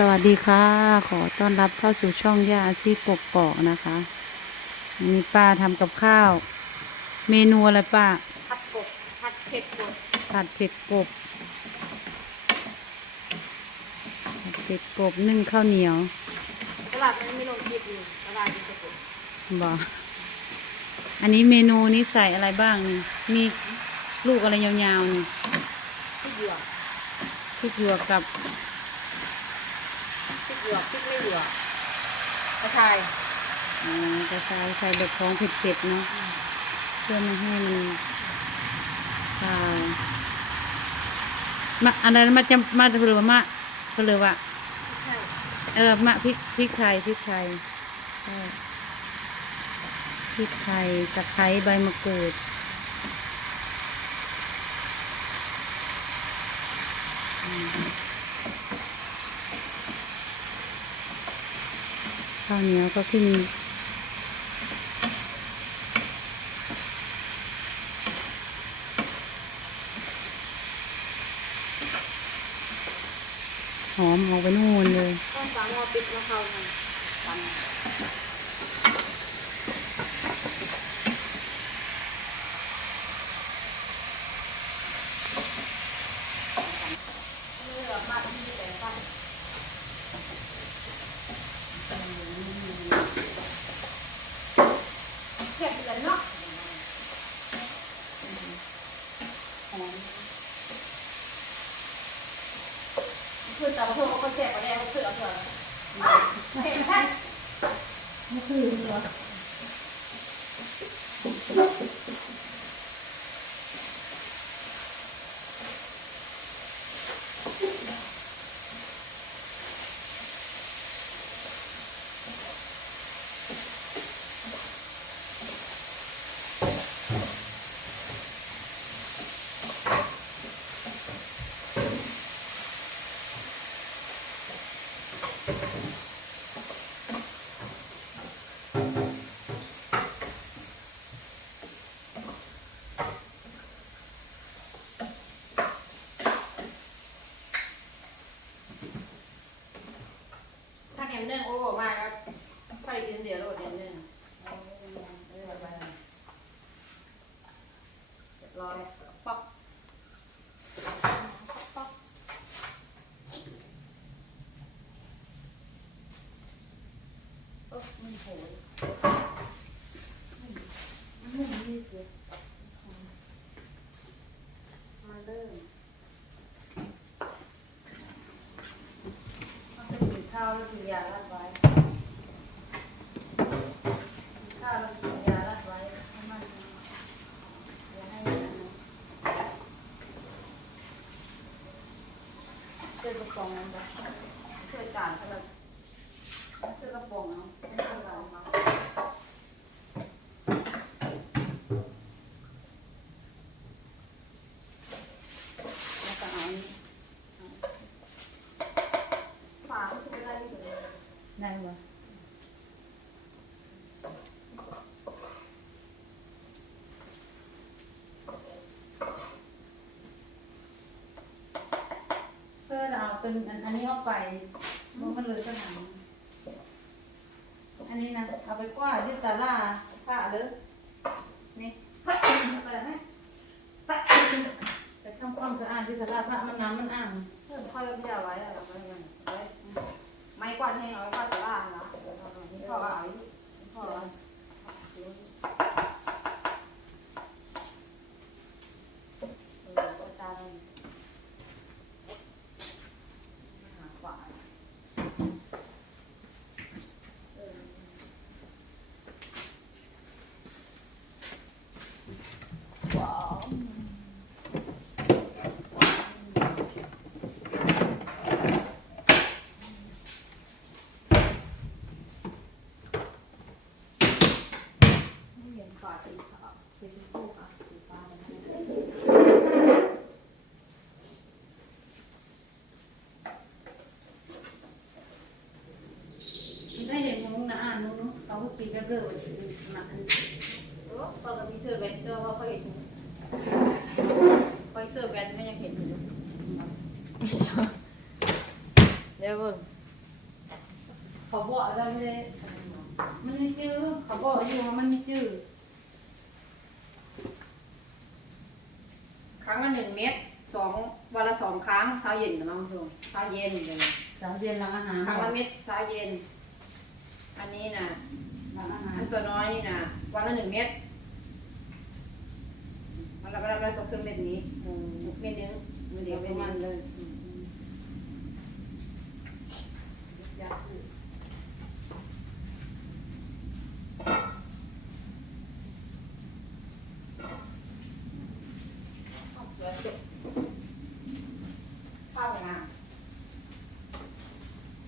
สวัสดีค่ะ ขอต้อนรับเข้าสู่ช่องย่าอาชีพกกอกนะคะ มีป้าทำกับข้าว เมนูอะไรป้าผัดกบผัดเผ็ดกบผัดเผ็ดกบผัดเผ็ดกบนึ่งข้าวเหนียวตลาดมันไม่ลงคลิปอยู่ตลาดอยู่กบบอกอันนี้เมนูนี้ใส่อะไรบ้างนี่มีลูกอะไรยาวๆนี่พริกหยวกพริกหยวกกับพริก หยวกพริกไม่หยวกกระชายอ่ากระชายใส่แบบของเผ็ดๆเนาะเพื่อไม่ให้มันคาวมะอันนั้นมาจะมาเปลือมะเปลือวะใช่เออมะพริกพริกไทยพริกไทยใช่พริกไทยตะไคร้ใบมะกรูด ข้าวเหนียวก็ขึ้นหอมออกไปนู่นเลยต้องสามหม้อปิดมะเขามันตำเลือกมากที่แต่ละเผ็ดเลยเนาะ คือแต่ว่าพวกเขาแจกไปแล้วเขาคือเอาเถอะเห็นไหมนี่คือเหรอ หนึ่งโอ้มาครับไฟกินเดียวโรดแหนมเนืองเรียบร้อยป๊อกป๊อกโอ้มันโหยมันไม่ดีเลยมาเริ่ม มันจะกินข้าวแล้วกินยาลัดไว้กินข้าวแล้วกินยาลัดไว้ให้มันอย่าให้มัน ช่วยกระป๋องนั้นไปช่วยจานเขาเลยช่วยกระป๋องเอาไม่ช่วยเราเอาแล้วก็เอาอันนี้ฝาเขาจะไปได้ที่ไหน ได้ปะเพื่อจะ เป็นอันนี้เข้าไปมันมันเลยขนาดนั้นอันนี้นะเอาไปกว้าที่ศาลาผ้าเลยนี่ไปไหมไปไปทำความสะอาดที่ศาลาพระมันน้ำมันอ่างเพิ่มค่อยเบี้ยไว้อะไรไว้ยังไว้ไม้กวาดแห้งเอาไว้กวาดสลานะพ่อว่าเอาอีกพ่อว่าเอออาจารย์หาขวาเออ ว้าว ไม่เห็นสีขาวสีชมพูค่ะสีฟ้าเลยนะได้เห็นมุ้งนะอ่านนู้นนู้นเขาก็ปีกระเกิดหนักเออตอนเรามีเสื้อแบนเจอว่าเขาเห็นคอยเสื้อแบนไม่ยังเห็นอยู่เดี๋ยวเบิ่งเขาบอกเราไม่ได้มันไม่เจอเขาบอกอยู่ว่ามันไม่จื้อ ครั้งละ หนึ่งเม็ดสองวันละสองครั้งเช้าเย็นกับน้องชมเช้าเย็นเลยสามเดือนหลังอาหารครั้งละเม็ดเช้าเย็น อันนี้นะหลังอาหารอันตัวน้อยนี่นะวันละหนึ่งเม็ดวันละวันละวันละตกเครื่องเม็ดนี้อืมเม็ดนึงมือเดีเดี๋ยยววเม็เป็ดนนึมันงเลยยาคือข้าวงาม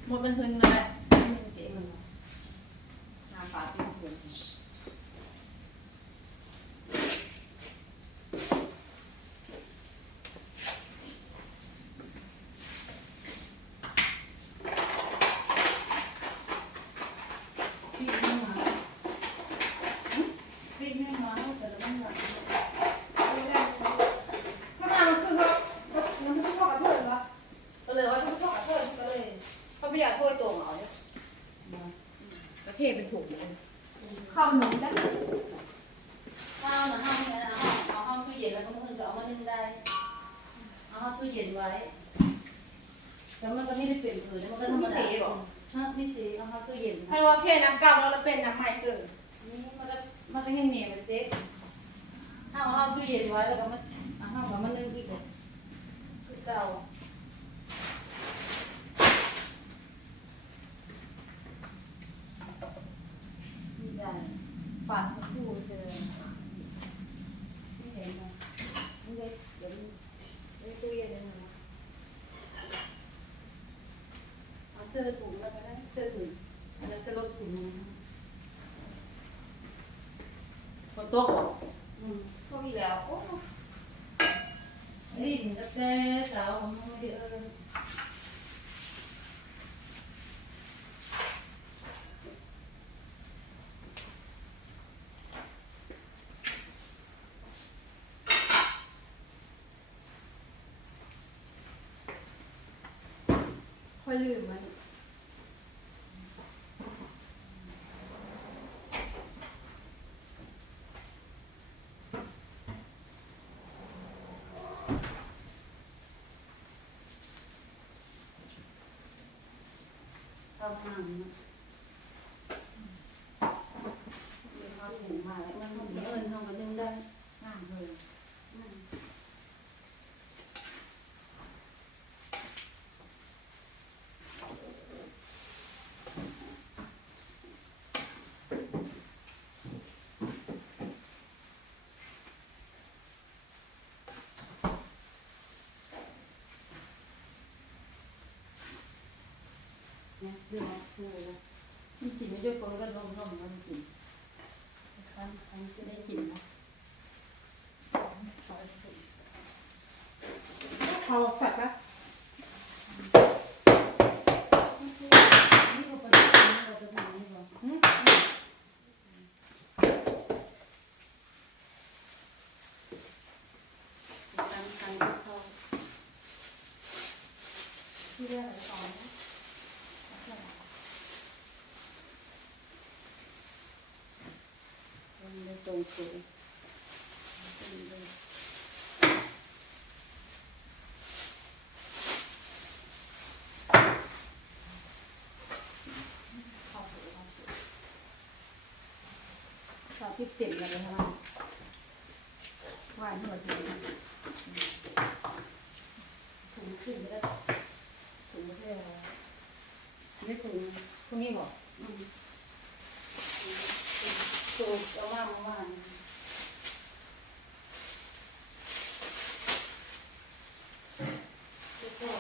หมด เป็นหึงนั่นแหละมันเสียมันงามปาที่เพื่อน ปีกไม่มาปีกไม่มาแต่ละมันหลัง ถ้ามามันคือเขามันคือพ่อกับเพื่อนวะก็เลยว่าถ้าพ่อกับเพื่อนก็เลย เขาไม่อยากโทษตัวเอาเนี่ยประเทศเป็นถูกเลยข้าวหนุ่มได้ข้าวนะห้องเนี่ยเอาเอาห้องตู้เย็นแล้วก็มือก็เอามานึ่งได้เอาห้องตู้เย็นไว้แต่มันก็ไม่ได้เปลี่ยนผืนมันก็ธรรมดาฮะไม่สีเอาห้องตู้เย็นให้ว่าเทน้ำเก่าแล้วเราเป็นน้ำใหม่ซึ่งนี่มันก็มันก็ยังเหนียวเต๊ะเอาห้องตู้เย็นไว้แล้วก็มันเอาห้องกับมันนึ่งอีกเลยคือเก่า มีได้ ปาดคู่เธอไม่เห็นนะไม่ได้เดี๋ยวมีตู้เย็นเลยนะเอาเสื้อถุงแล้วก็ได้เสื้อถุงอันนั้นเสื้อรถถุงนะฝนตกอืมตกอีกแล้วโอ้นี่ถึงจะแต่สาวของมันไม่ได้เออ ค่อยลืมมันเอาห้างนะเดี๋ยวเขาเห็นมาแล้วมันต้องเอิญเข้ามาดึงได้ น้ำเลย อืม เรื่องของคืออะไรมันกินไม่ด้วยคนก็ร่มร่มๆมันกินคันคันจะได้กินนะ เขาแฟบปะ นี่ก็เป็นนี่ก็เป็นนี่ก็ อืม คันคันก็เข้า ที่เรียกอะไรต่อนะ มันเลย ตรงสูงมันเลยเข้าสู่เขาสู่ชอบที่เต็มเลยนะว่าหน่วยถึงถุงขึ้นไปแล้วถุงแค่ไม่ถุงพรุ่งนี้บอก อืมสูบเอาว่างเอาว่างก็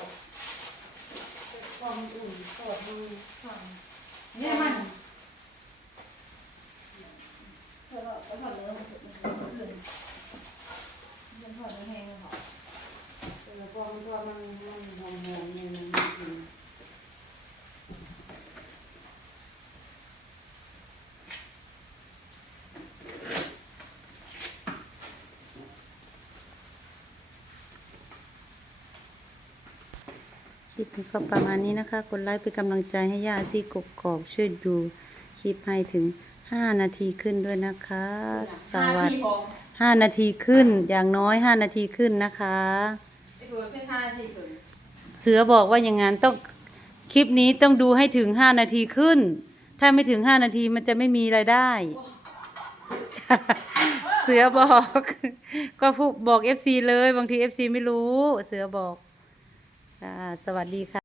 ก็ ความอุ่นกอดมือเนี่ยมัน เธอก็ทำเนื้อมันขึ้น มันทอดไม่แห้งหรอ เออพอมันพอมันมันหอมหอมเนี่ยมันกิน ลิปนี้ก็ประมาณนี้นะคะ กดไลค์เป็นกำลังใจให้ย่าซีกกอกช่วยดูคลิปให้ถึง 5 นาทีขึ้นด้วยนะคะ สวัสดี5นาทีขึ้นอย่างน้อย 5 นาทีขึ้นนะคะ เสือบอกว่าอย่างงั้นต้องคลิปนี้ต้องดูให้ถึง 5 นาทีขึ้น ถ้าไม่ถึง 5 นาทีมันจะไม่มีรายได้ เสือบอก ก็พูดบอก FC เลยบางที FC ไม่รู้ เสือบอก ค่ะ สวัสดีค่ะ